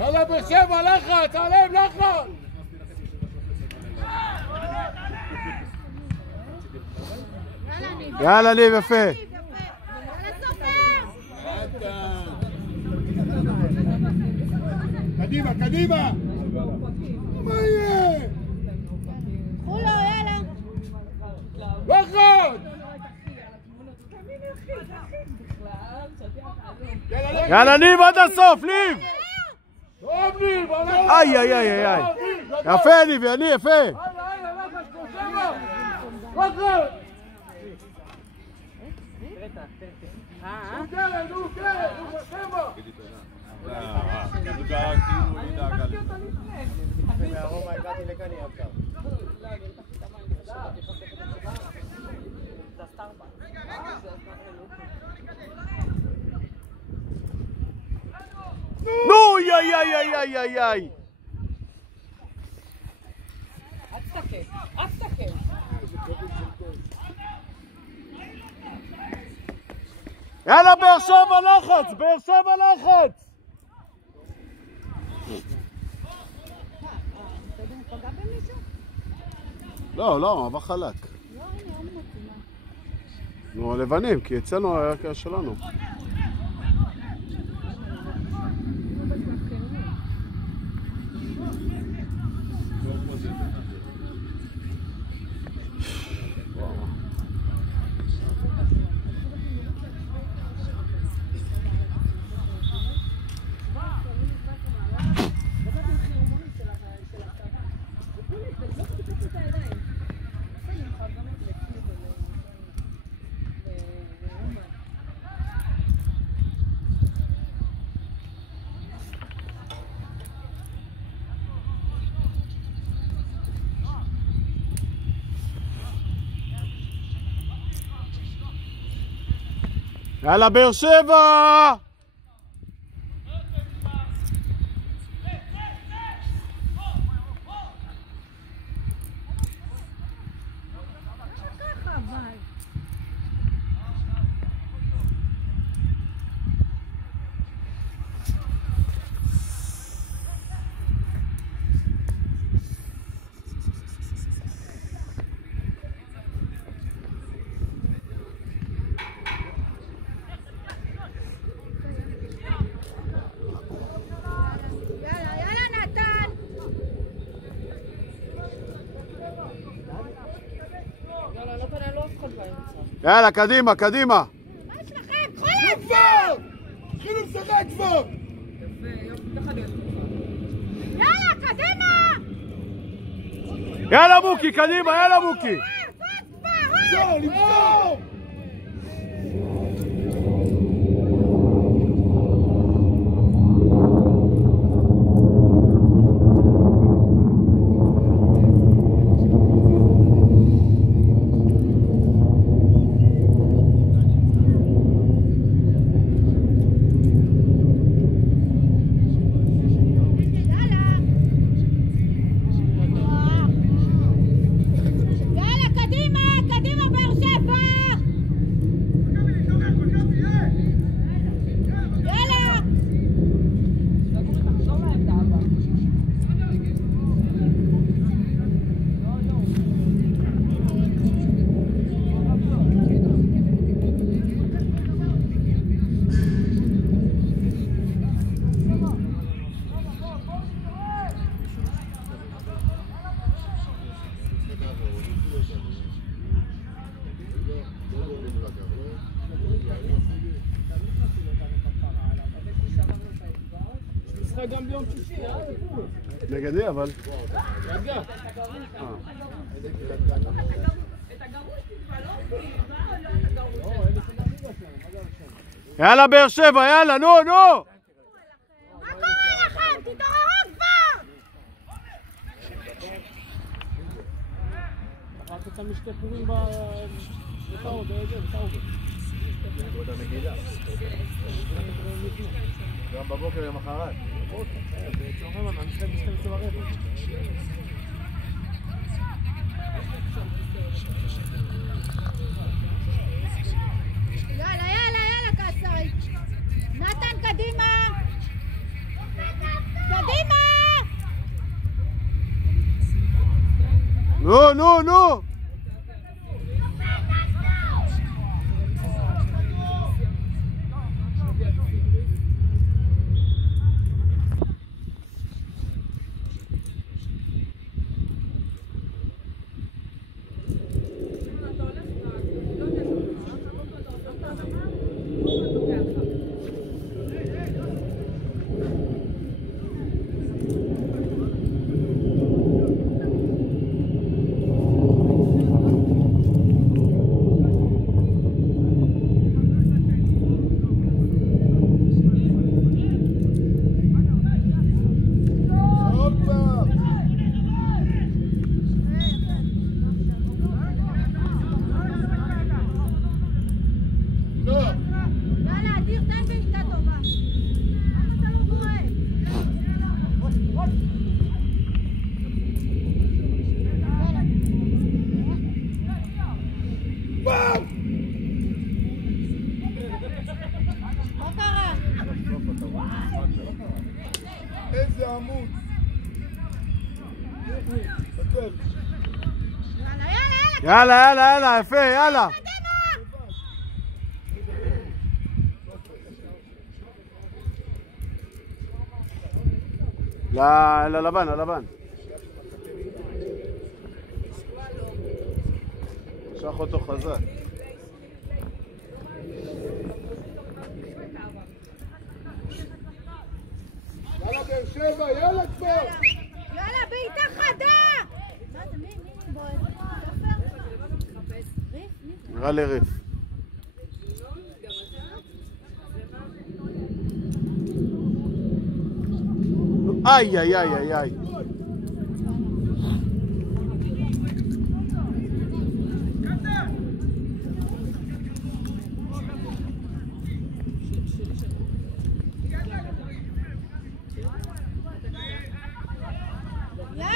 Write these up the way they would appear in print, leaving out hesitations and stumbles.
יאללה באר שבע, לחץ, עליהם לחץ! יאללה ניב, יפה. קדימה, קדימה! מה יהיה? קחו לו, יאללה. לחץ! יאללה ניב עד הסוף, ניב! טוב ניב, איי איי איי איי. יפה ניב, יניב, יפה. נו, איי איי איי איי איי איי. יאללה באר שבע לחץ, באר שבע לחץ. לא, לא, עבר חלק. נו, הלבנים, כי אצלנו היה שלנו. יאללה באר שבע! יאללה, קדימה, קדימה. מה יש לכם? קחו להם כבר! תתחילו לשחק כבר! יאללה, קדימה! יאללה מוקי, קדימה, יאללה מוקי. למסור, למסור! גם ביום שישי, נגדי, אבל... רגע. יאללה באר שבע, יאללה, נו, נו! מה קורה לכם? תתעוררו כבר! אחת אותם משתי פורים בטאובה, גם בבוקר למחרת. צהריים, המשחק ב-12:15. יאללה, יאללה, יאללה, קסרי. נתן, קדימה. נו, נו, נו! איזה עמוד. יאללה, יאללה, יאללה, יפה, יאללה. ללבן, ללבן. משך אותו חזק. יאללה באר שבע, יאללה כבר! יאללה, בעיטה חדה! מה זה, מי בועט? ריף? נראה לי ריף. איי, איי, איי, איי, איי.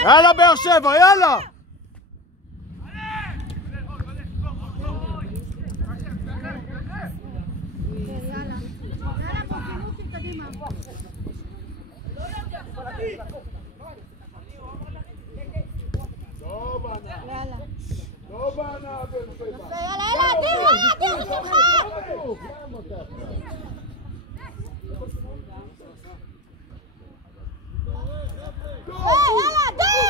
יאללה באר שבע, יאללה! לא בענה באר שבע. יאללה, אדיר שלך! יאללה, אדיר!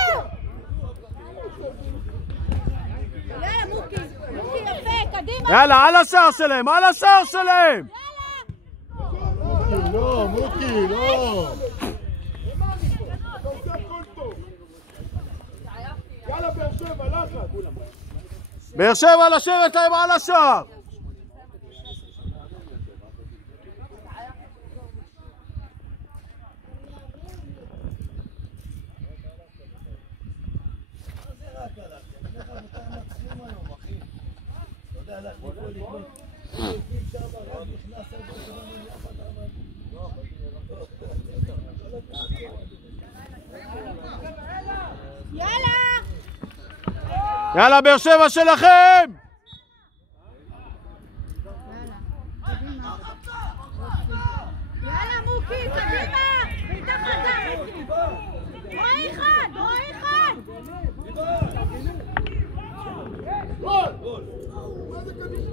יאללה, מוקי יפה, קדימה! יאללה, על השער שלהם, על השער שלהם! לא, מוקי, לא! יאללה באר שבע, לחץ! באר שבע לשבת להם על השער! יאללה! יאללה באר שבע שלכם! יאללה מוקי, קדימה! בעיטה חדה, מוקי! רועי אחד, רועי אחד! גול! מה זה קדימה?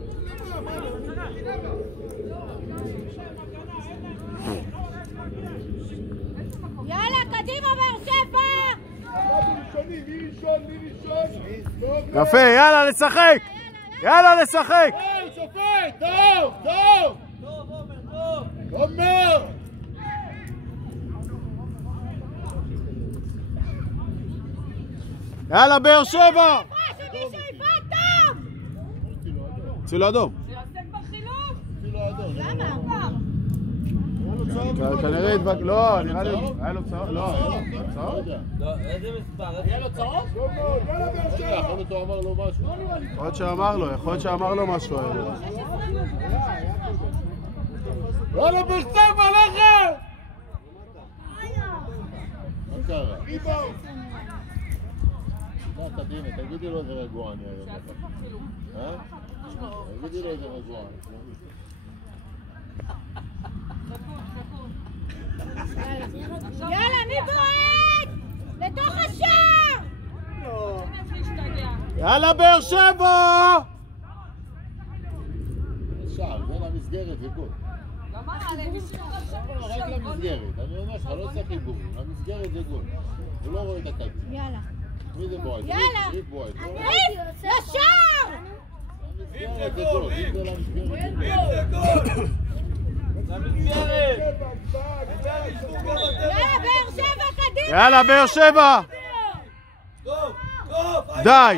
יאללה, קדימה באר שבע! מי ראשון? יפה, יאללה לשחק! יאללה לשחק! שופט, טוב, טוב! עומר! יאללה באר שבע! שמישהו יבעט טוב! צילו אדום. למה? כנראה ידבק, לא, נראה לי, היה לו צהוב, לא, צהוב? לא, איזה מספר? היה לו צהוב? יאללה באר שבע! יכול להיות הוא אמר לו משהו. יכול להיות שאמר לו משהו. יאללה באר שבע, לחץ! מה קרה? ריבאונד! לא, קדימה, תגידי לו איזה רגוע אני היום. תגידי לו איזה רגוע. יאללה, מי בועט? לתוך השער! יאללה באר שבע! שער, זה למסגרת, זה גול. רק למסגרת, אני אומר לך, לא צריך חיבורים, למסגרת זה גול. הוא לא רואה את הקדימה. יאללה. מי זה בועט? יאללה. מי בועט? ישר! למסגרת זה גול, אם זה למסגרת זה גול. יאללה, באר שבע, קדימה! יאללה באר שבע! די!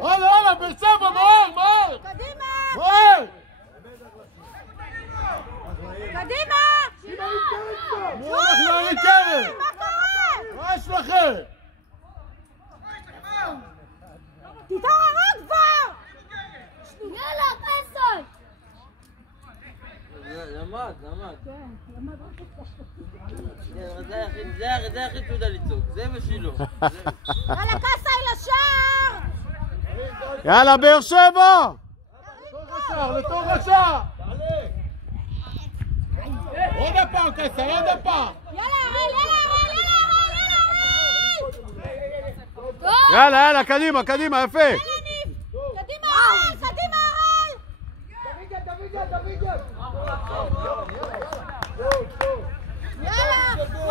הלאה, באר שבע, מהר! קדימה! מהר! קדימה! נו, אנחנו הרי קרן! מה קורה? מה יש לכם? תתעוררו כבר! יאללה, פסון! למד. זה הכי תודה לצעוק, זה ושילו. יאללה, קסאי לשער! יאללה באר שבע! לתוך השער! עוד הפעם, קסה, עוד הפעם! יאללה, קדימה, יפה! קדימה, ארל!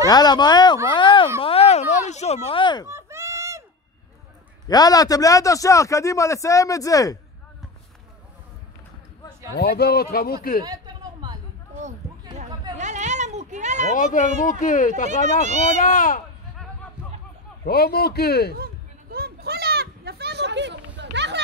יאללה, מהר, לא לישון, מהר! יאללה, אתם ליד השער, קדימה, לסיים את זה! עובר אותך, מוקי! יאללה, מוקי, יאללה! עובר, מוקי! תחנה אחרונה! טוב, מוקי! חולה! יפה, מוקי! קח לה!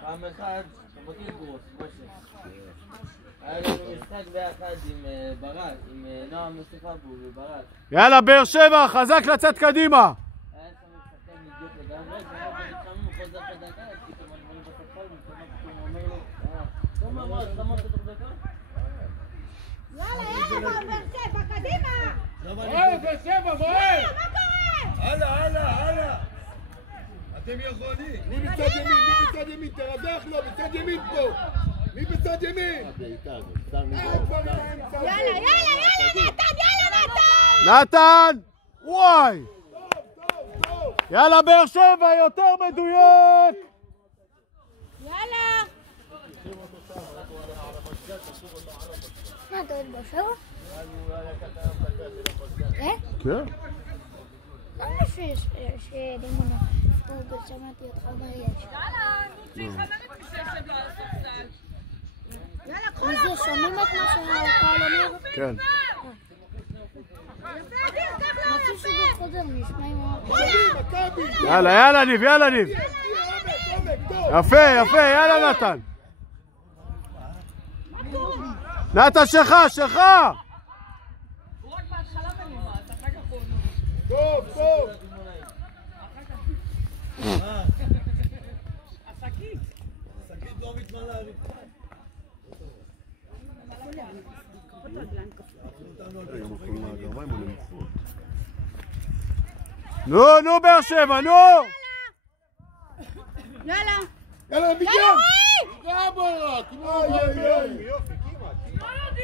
פעם אחד, שמעתי גרוס, היה לנו משחק ביחד עם ברק, עם נועם מסופבו וברק. יאללה באר שבע, חזק לצאת קדימה! היה שם משחקן נדיוק לגמרי, ונתחמם חוזר כדקה, פתאום אני מולי בספסל, ופתאום אומר לו, תומר, מה, שמות בתוך דקה? יאללה, באר שבע, קדימה! מהר, באר שבע, מהר! מה קורה? הלאה! אתם יכולים! מי בצד ימין? תרדח לו, בצד ימין פה! מי בצד ימין? יאללה, נתן! נתן! וואי! יאללה באר שבע, יותר מדויק! יאללה! מה, אתה עוד באר שבע? כן. למה שדימונה שמעתי אותך ביש? יאללה, קחו לה! מזה שומעים את מה שהקהל אומר? כן. משהו שידור חוזר, נשמע עם ה... יאללה ניב! יפה, יאללה נתן! נתן שלך! הוא רק בהתחלה מנומס, אחר כך הוא... טוב! השקית לא מתמלא לי. נו באר שבע, נו! יאללה! יאללה, מיגל! יאללה, ברק!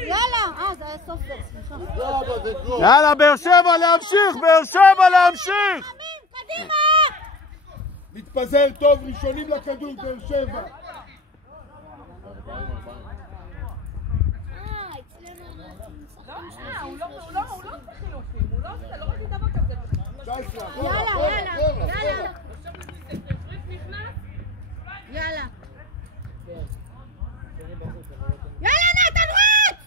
יאללה! זה היה סוף סליחה. יאללה באר שבע להמשיך! קדימה! מתפזר טוב, ראשונים לכדור, באר שבע! הוא לא עושה חילופים, הוא לא עושה דבר כזה. יאללה! יאללה, נתן, רוץ!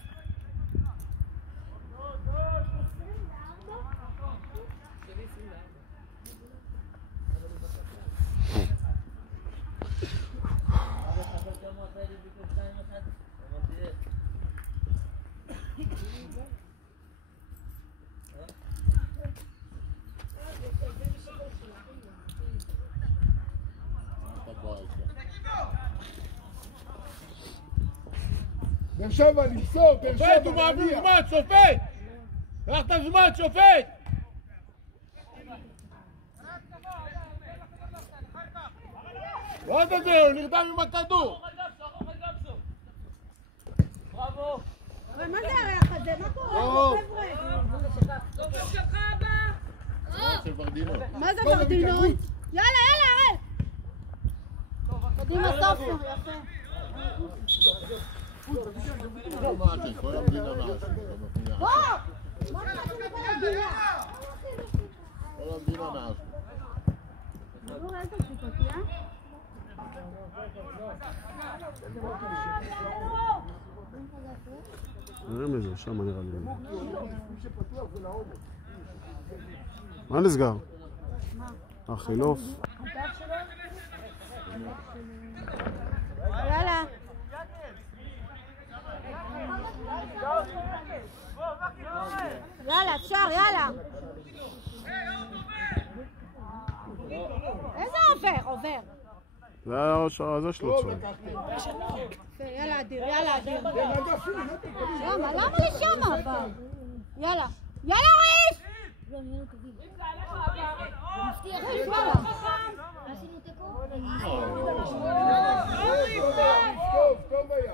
באר שבע למסור, באר שבע הוא מעביר זמן, שופט! קח את הזמן, שופט! עוד את זה, הוא נרדם עם הכדור! בראבו! אבל מה זה הריח הזה? מה קורה? חבר'ה? שלך הבא! של ורדינות. מה זה ורדינות? יאללה, יאללה, הראל! קדימה סופר, יפה. לא מעטים, כל המדינה מעשית. בוא! מה נעשו לכל המדינה? כל המדינה מעשית. ברור, אל תוסיף אותי, אה? נראה מזה, שם נראה לי. מה נסגר? החילוף. יאללה. יאללה, אפשר, יאללה. איזה עובר? עובר. זה שלו צועק. יאללה, אדיר, יאללה, אדיר. למה לשם אבל? יאללה. יאללה, ריש! מבטיח, יאללה. עשינו תיקו? טוב היה.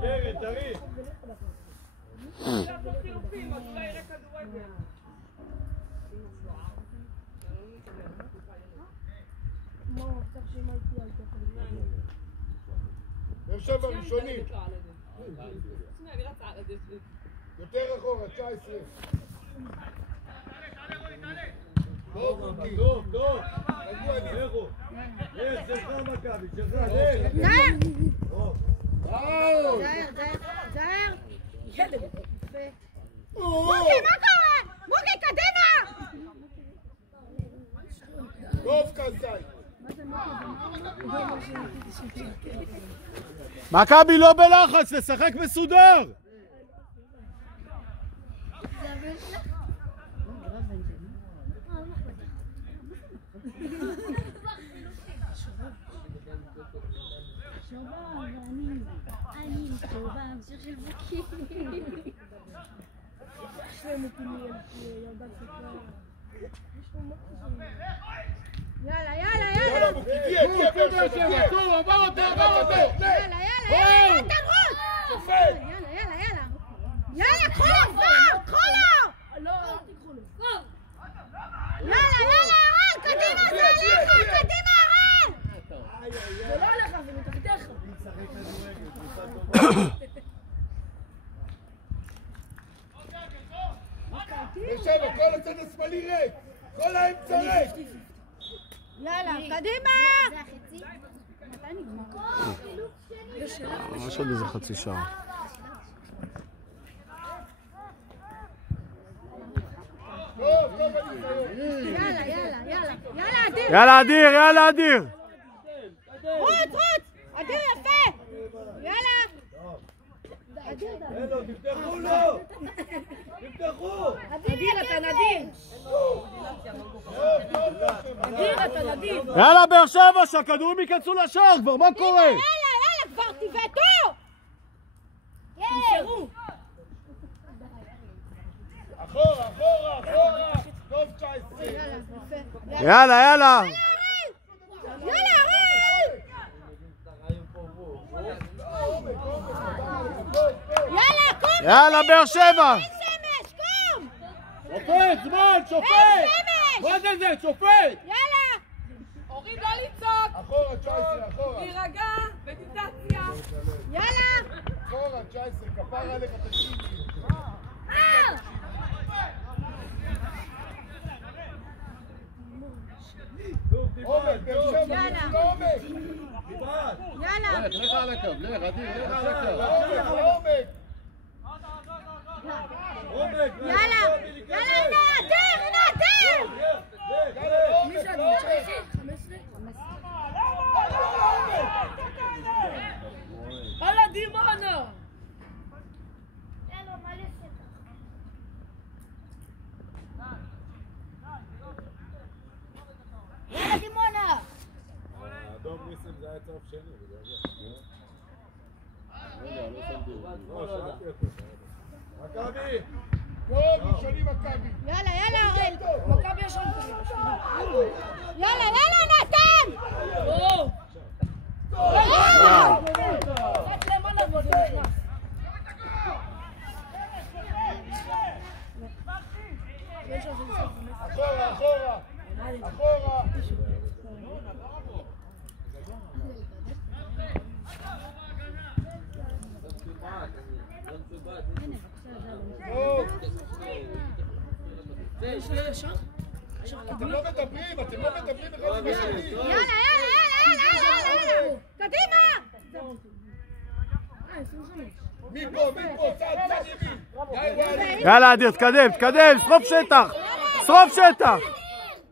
קרן, תריד. עכשיו חילופים, אז אולי יראה כדורגל. באר שבע ראשונים. יותר אחורה, 19. טוב, טוב. לכו. שלך מכבי, שלך. זהר. מוקי, מה קורה? מוקי, קדימה! טוב, קזאי. מכבי לא בלחץ, לשחק מסודר! אני טובה, המשך של בוקי. יאללה, יאללה, יאללה. תהיה, באר שבע. עבר אותו. יאללה, יאללה, תרוץ. שופט. יאללה. יאללה, קחו לו כבר, קחו לו. לא, אל תיקחו לו. יאללה, הרל, קדימה, זה עליך, קדימה, הרל. זה לא עליך, זה מתחתיך. באר שבע, כל הצד השמאלי ריק. כל האמצע ריק. יאללה, קדימה. זה החצי. מתי נגמר? ממש עוד איזה חצי שעה. יאללה, יאללה, אדיר. אדיר, יאללה, אדיר! רוץ, אדיר יפה. יאללה. תפתחו לו! אדיר, אתה נדיר. אדיר, אתה נדיר. יאללה, באר שבע, שהכדורים ייכנסו לשער כבר, מה קורה? יאללה, כבר תבעטו. תמסרו. אחורה. טוב, 19. יאללה! יאללה, הראל. יאללה, קום. יאללה, באר שבע! אין שמש, קום. שופט, זמן, שופט! אין שמש. מה זה, שופט? יאללה. הורים לא לצעוק. אחורה, 19, אחורה. להירגע, מדיטציה. יאללה. אחורה, 19, כפר עליך, תקשיב. עומק, באר שבע, עומק. יאללה. לך על הקו, לך, אדיר, לך על הקו. עומק. יאללה, הנה אדיר. הלאה, דימונה. יאללה, דימונה. האדום ניסים זה היה צהוב שני, בגלל זה. רגע, לא שמתי. מכבי! טוב, ראשוני מכבי. יאללה, יאללה, אורן. מכבי יש עוד כזה. יאללה, יאללה, נתן! רק למעלה וזה נכנס. אחורה, אחורה. אחורה. אתם לא מדברים אחד עם השני. יאללה, יאללה! קדימה! מפה, צד ימין. יאללה, אדיר, תקדם, שרוף שטח!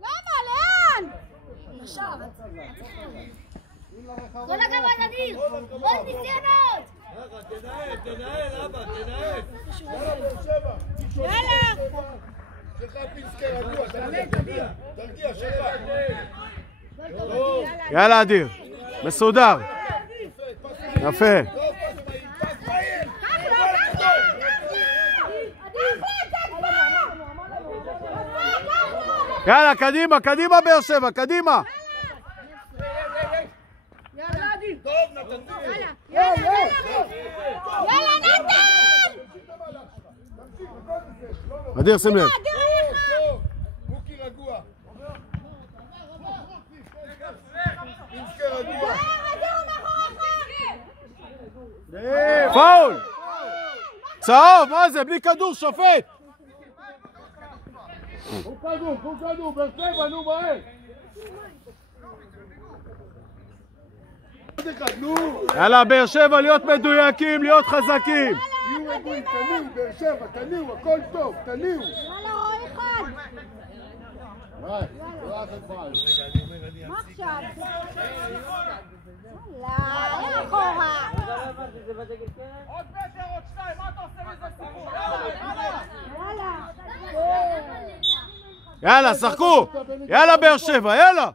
למה? לאן? כל הכבוד, אדיר! עוד ניסיונות! תנהל, אבא, תנהל. יאללה, באר שבע. יאללה! שלך פינסקי רגוע, תרגיע, שלך. יאללה, אדיר. מסודר. יפה. יאללה, קדימה, באר שבע, קדימה. יאללה, אדיר! טוב, נתן. יאללה, נתן! אדיר, שים לב. טוב, מוקי רגוע. פינסקי רגוע. פאול! צהוב, מה זה? בלי כדור, שופט! קחו כדור, באר שבע, נו מהר. יאללה, באר שבע, להיות מדויקים, להיות חזקים. תהיו רגועים, תניעו, באר שבע, תניעו, הכל טוב, תניעו. יאללה, רועי אחד! מה עכשיו? יאללה, אחורה! עוד מטר, עוד שתיים, מה אתה עושה מזה סיפור? יאללה! יאללה, שחקו! יאללה, באר שבע, יאללה!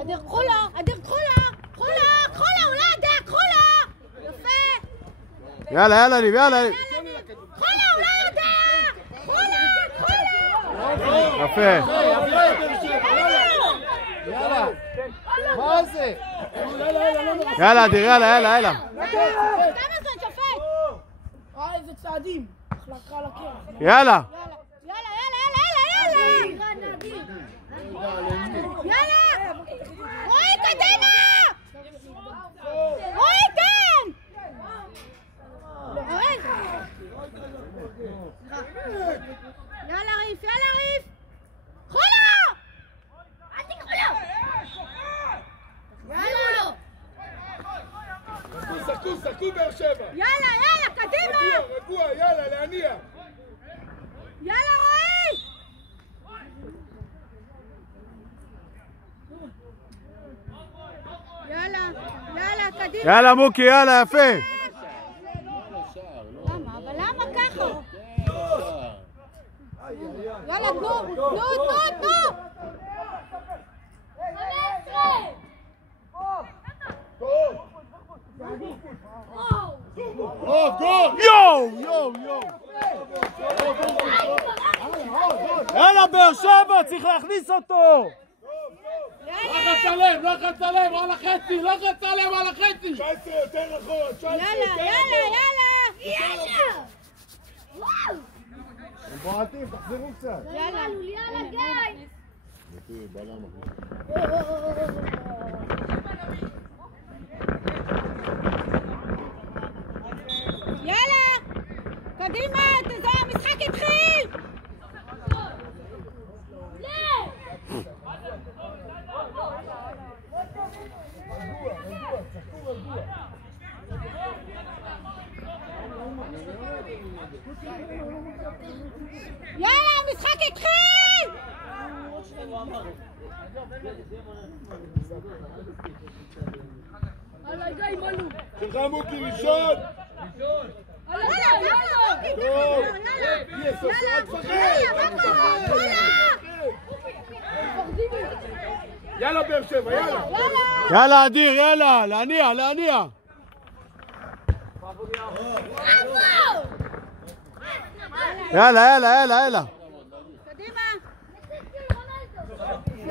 אדיר, קחו לו, הוא לא יודע, קחו לו! יפה! יאללה, ניב, יאללה. קחו לו, הוא לא יודע! קחו לו! יפה. יאללה. מה זה? יאללה, אדיר, יאללה. כמה זמן, שופט? איזה צעדים. החלקה על הקרח. יאללה. יאללה! רועי, קדימה! רועי, תן! יאללה, ריף! חולה! אל תקחו לו! שחקו באר שבע. יאללה, קדימה! רגוע, יאללה, להניע. יאללה, רועי! יאללה, קדימה! יאללה, מוקי, יאללה, יפה. למה ככה? יאללה, תנו! יואו! יאללה, באר שבע, צריך להכניס אותו! לחץ עליהם, על החצי! 19 יותר נכון, 19 יאללה! הם בועטים, תחזרו קצת. יאללה, גיא! יאללה! קדימה, המשחק התחיל! יאללה, המשחק התחיל! יאללה, גיא, מלו. שלך מוקי ראשון! יאללה באר שבע, יאללה. יאללה אדיר, יאללה, להניע, להניע. יאללה, יאללה, יאללה, יאללה. קדימה.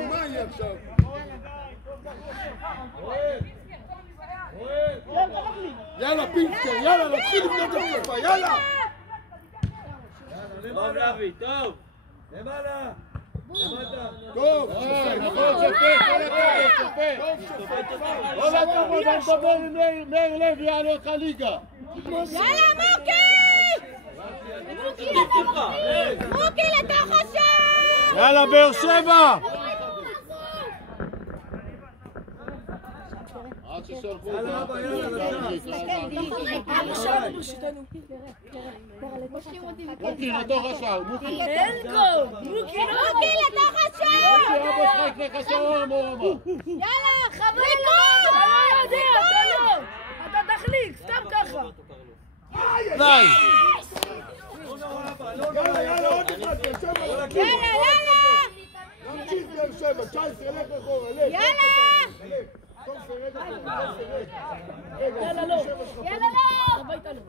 מה יהיה עכשיו? יאללה פינסקר, יאללה, נתחיל לבנות התקפה, יאללה! טוב רבי, טוב. טוב, נכון, שופט, כל הכבוד, שופט. כל הכבוד, אני מדבר עם מאיר לוי, יעלה אותך ליגה. יאללה מוקי לתוך השער! יאללה באר שבע. עד ששלחו מוקי לתוך השער, מוקי. מוקי לתוך השער! אבא שחק לך שער, מורמה. יאללה חברים! אתה תחליק, סתם ככה. די. יאללה, עוד אחד, באר שבע. יאללה! נמשיך באר שבע, 19, לך אחורה, לך. יאללה! יאללה לא. יאללה לא! הביתה לא.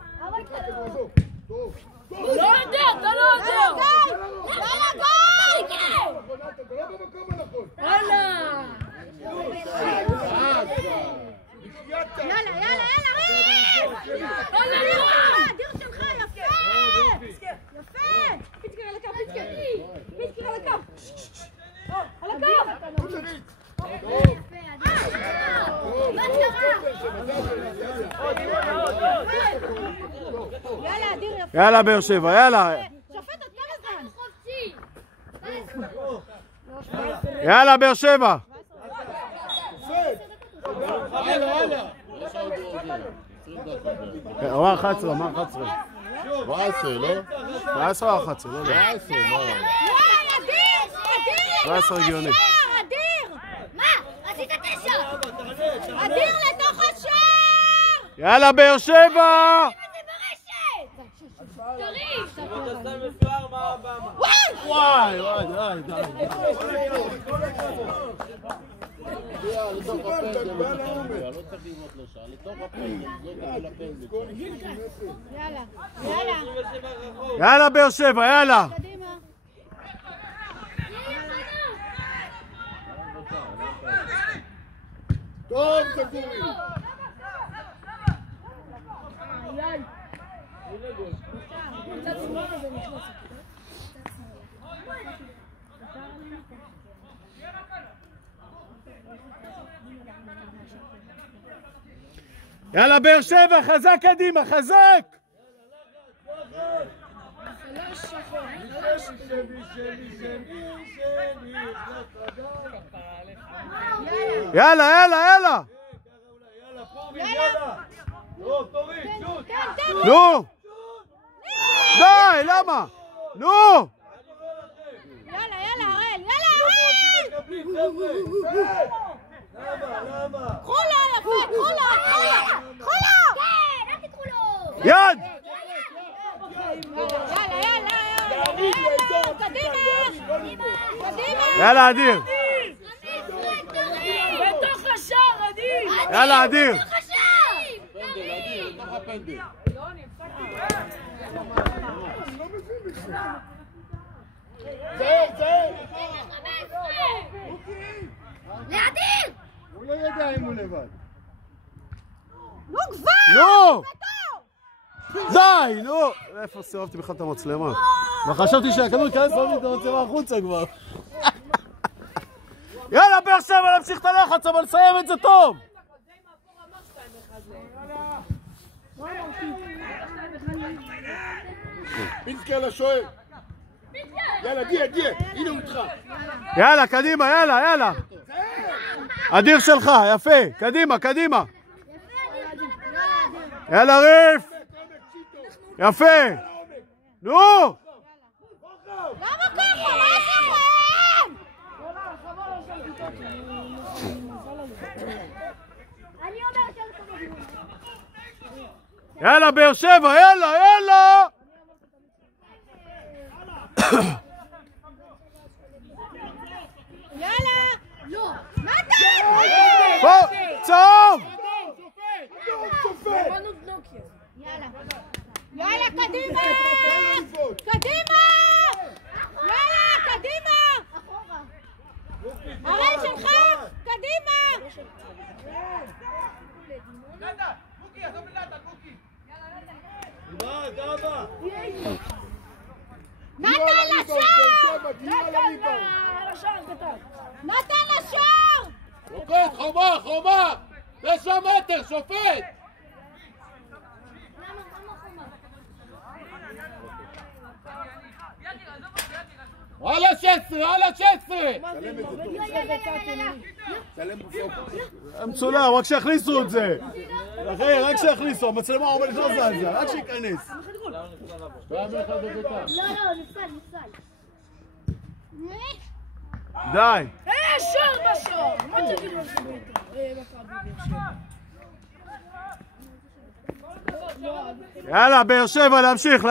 טוב. לא יודע, אתה לא יודע. יאללה גול! אתה לא במקום הנכון. יאללה. יאללה, אדיר שלך, יפה! פיצקר על הקו, פיצקר על הקו. על הקו! יאללה, אדיר יפה. יאללה באר שבע, יאללה. שופט, עד כמה זמן? יאללה באר שבע. הלאה. אמר 11, אמר 11. 17, לא? 17 או 11, לא יודע. 17, מה? יאללה, אדיר! 17 הגיוני. אדיר! מה? עשית 9! אדיר לתוך השער! יאללה באר שבע. וואי, די. לתוך הפנדל, לא צריך לבנות לו שעה, לתוך הפנדל, זאת הפנדל. יאללה. יאללה באר שבע, יאללה. קדימה. טוב, סגורי. יאללה באר שבע, חזק קדימה, חזק. יאללה. נו. די, למה? נו. יאללה, הראל! קחו לו, יפה! קחו לו! כן, אל תקחו לו! יד. יאללה! קדימה! יאללה אדיר. בתוך השער, אדיר. יאללה אדיר. פנדל, לתוך הפנדל. זהר! לאדיר! הוא לא יודע אם הוא לבד. נו כבר! נו! די, נו! איפה סירבתי בכלל את המצלמה? וחשבתי שהכדור ייכנס ועוד את המצלמה החוצה כבר. יאללה באר שבע, להמשיך את הלחץ, אבל לסיים את זה טוב! פינסקר לשוער. יאללה, דיה, הנה הוא איתך. יאללה, קדימה, יאללה. אדיר שלך, יפה, קדימה. יאללה ריף. יפה. נו. למה ככה? מה שלכם? אני אומרת יאללה באר שבע, יאללה. יאללה! לא! מה נתן לשער! רוקד, חומה! 9 מטר, שופט! על ה-16! מצולם, רק שיכניסו את זה. אחי, רק שיכניסו, המצלמה עומדת לא זזה, רק שייכנס. לא, נפסל. די. שער בשער! מה תגידו על זה? יאללה, באר שבע, להמשיך.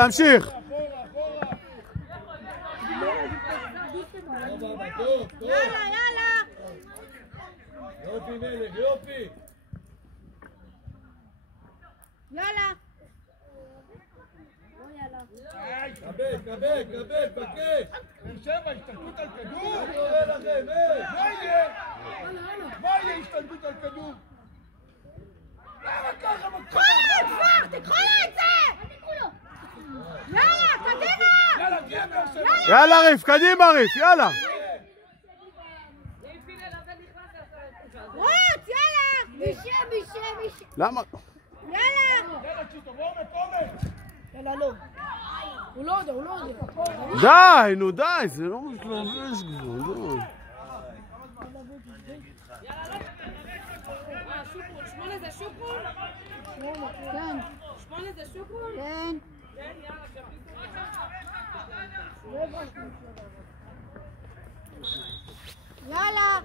יאללה! יופי מלך, יופי! יאללה! קבל, בקש! באר שבע, השתלטות על כדור? אני אומר לכם, מה יהיה השתלטות על כדור? למה ככה קחו את זה! יאללה, קדימה! יאללה, תהיה באר שבע! יאללה, ריף, קדימה, יאללה. רוץ, יאללה! מישה! למה? יאללה! יאללה, צ'יטו, עומק! יאללה, לא. הוא לא יודע. די, נו די, זה לא מתלבש כבר, די. שמונה זה שוקרון? כן. 8 זה שוקרון? כן. יאללה!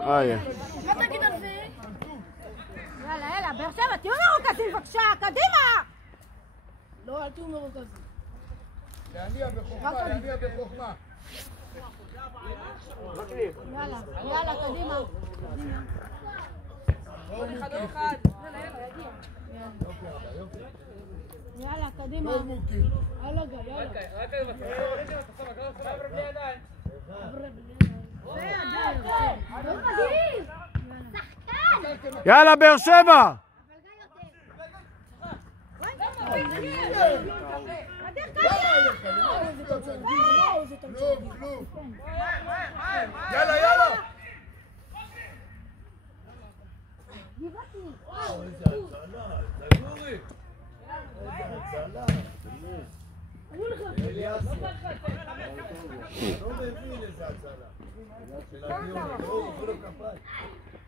איי. מה תגיד על זה? יאללה, באר שבע, תהיו מרוכזים בבקשה, קדימה! לא, אל תהיו מרוכזים. להניע בחוכמה. יאללה, קדימה. יאללה, קדימה. יאללה, יאללה, באר שבע. כלום. יאללה!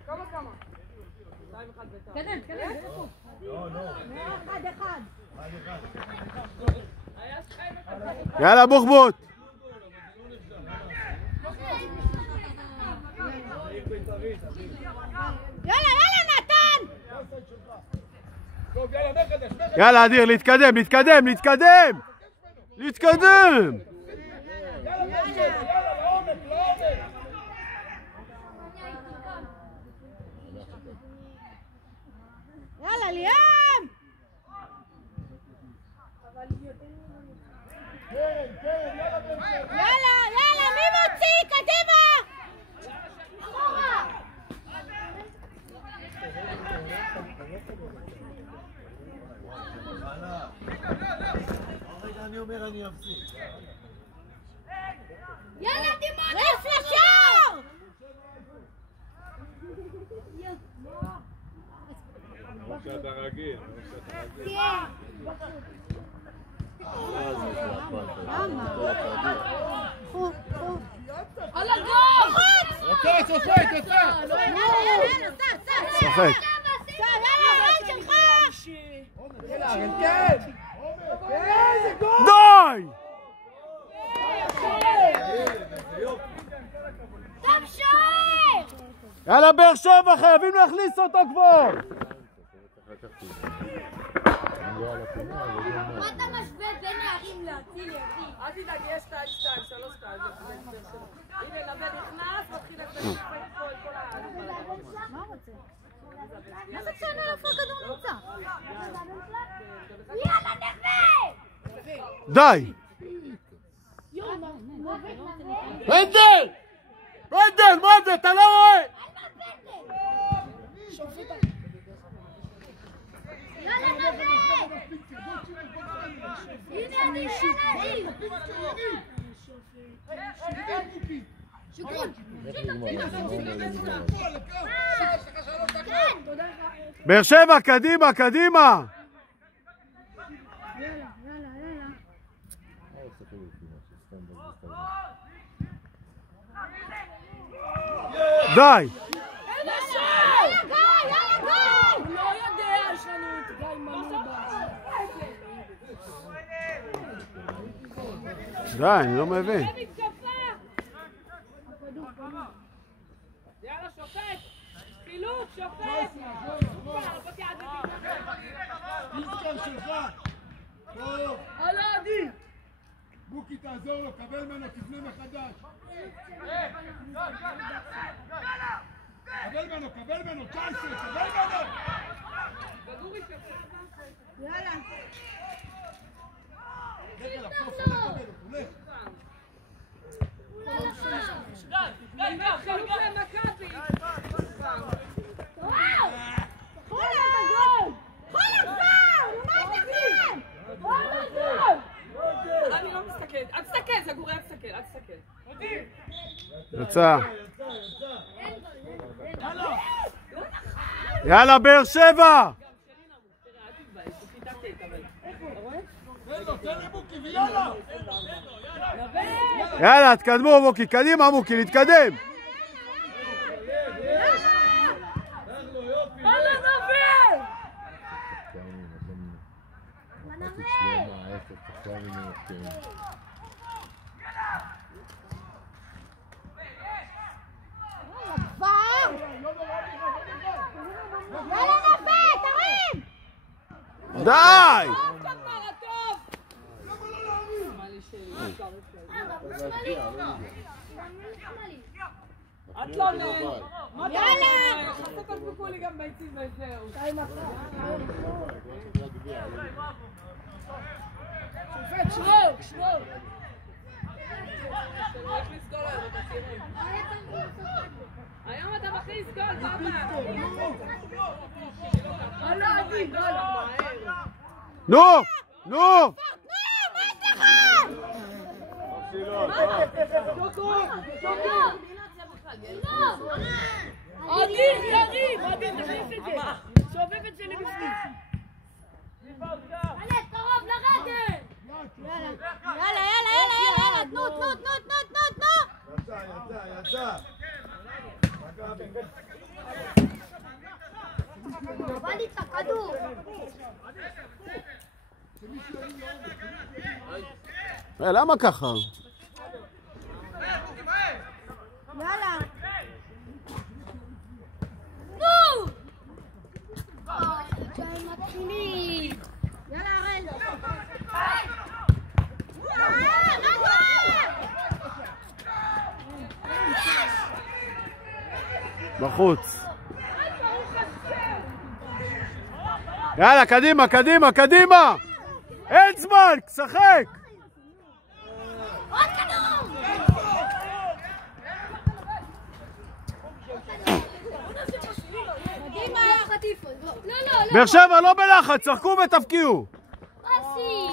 כמה? קדם. אחד. יאללה, בוחבוט. יאללה, נתן! טוב, יאללה, מחדש! יאללה, אדיר, להתקדם! יאללה, לעומק! יאללה, ליאם! יאללה, מי מוציא? קדימה! אני אפסיק. יאללה, דימונה! ריף לשער! כמו שאתה רגיל. למה? על הגול! צופק! יאללה, צוחק. די! טוב שוער! יאללה, באר שבע, חייבים להכניס אותו כבר! מה אתה משווה בין הערים להציל יחי? אל תדאג, יש 2, 3 קהל. הנה, נווה נכנס, מתחיל את כל מה הוא רוצה? מה זה כשאני איפה הכדור נמצא? יאללה, נווה! די! פנדל, מה זה? אתה לא רואה? באר שבע, קדימה, קדימה. די. די, אני לא מבין. יאללה, שופט! חילוק, שופט! פיצ'ר שלך! טוב! הלאה, עדי! בוקי תעזור לו, קבל ממנו, תבנה מחדש! קבל ממנו, 19, קבל ממנו! יאללה. חילוק למכבי! אני לא מסתכלת, אל תסתכל, זה גורם, אל תסתכל, אל תסתכל. יצא. יאללה, באר שבע! יאללה, תקדמו מוקי, קדימה מוקי, נתקדם! די! את לא נהן! יאללה! חסות תדבקו לי גם ביצים וזהו. שופט, שרוק! שרוק! היום אתה מכניס גול, בבא! הלאה, עדי! נו! נו! עדי, יריב! עדי, תחליף את זה! שובב את זה לבפנים! עלה, קרוב לרגל! יאללה, תנו! יצא! בא לי את הכדור! למה ככה? יאללה! נו! יאללה, הראל! בחוץ. יאללה, קדימה, קדימה, קדימה! אין זמן, שחק! עוד כדור! קדימה, חטיפות. לא. באר שבע, לא בלחץ, שחקו ותפקיעו. פסי!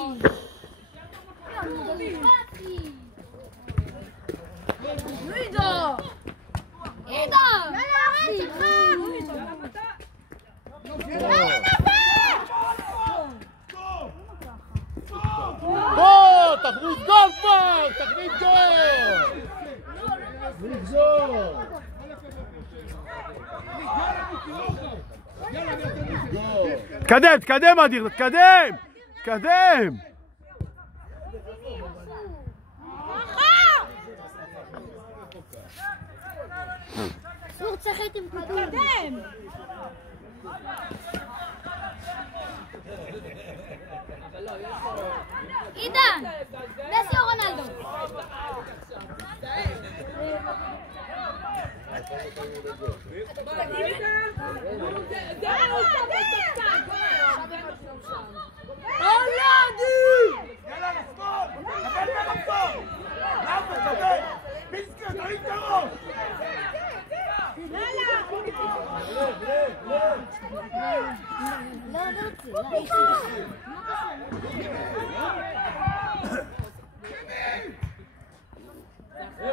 עידו! יאללה, הראל שלך! יאללה, בוא, תכניס גול כבר! תכניס גול! לגזור! תקדם, אדיר, תקדם! אסור צחק עם כדור. קדם! עידן! מסי או רונלדו? לא רוצה, לא, איך זה בכלל? מה קשור?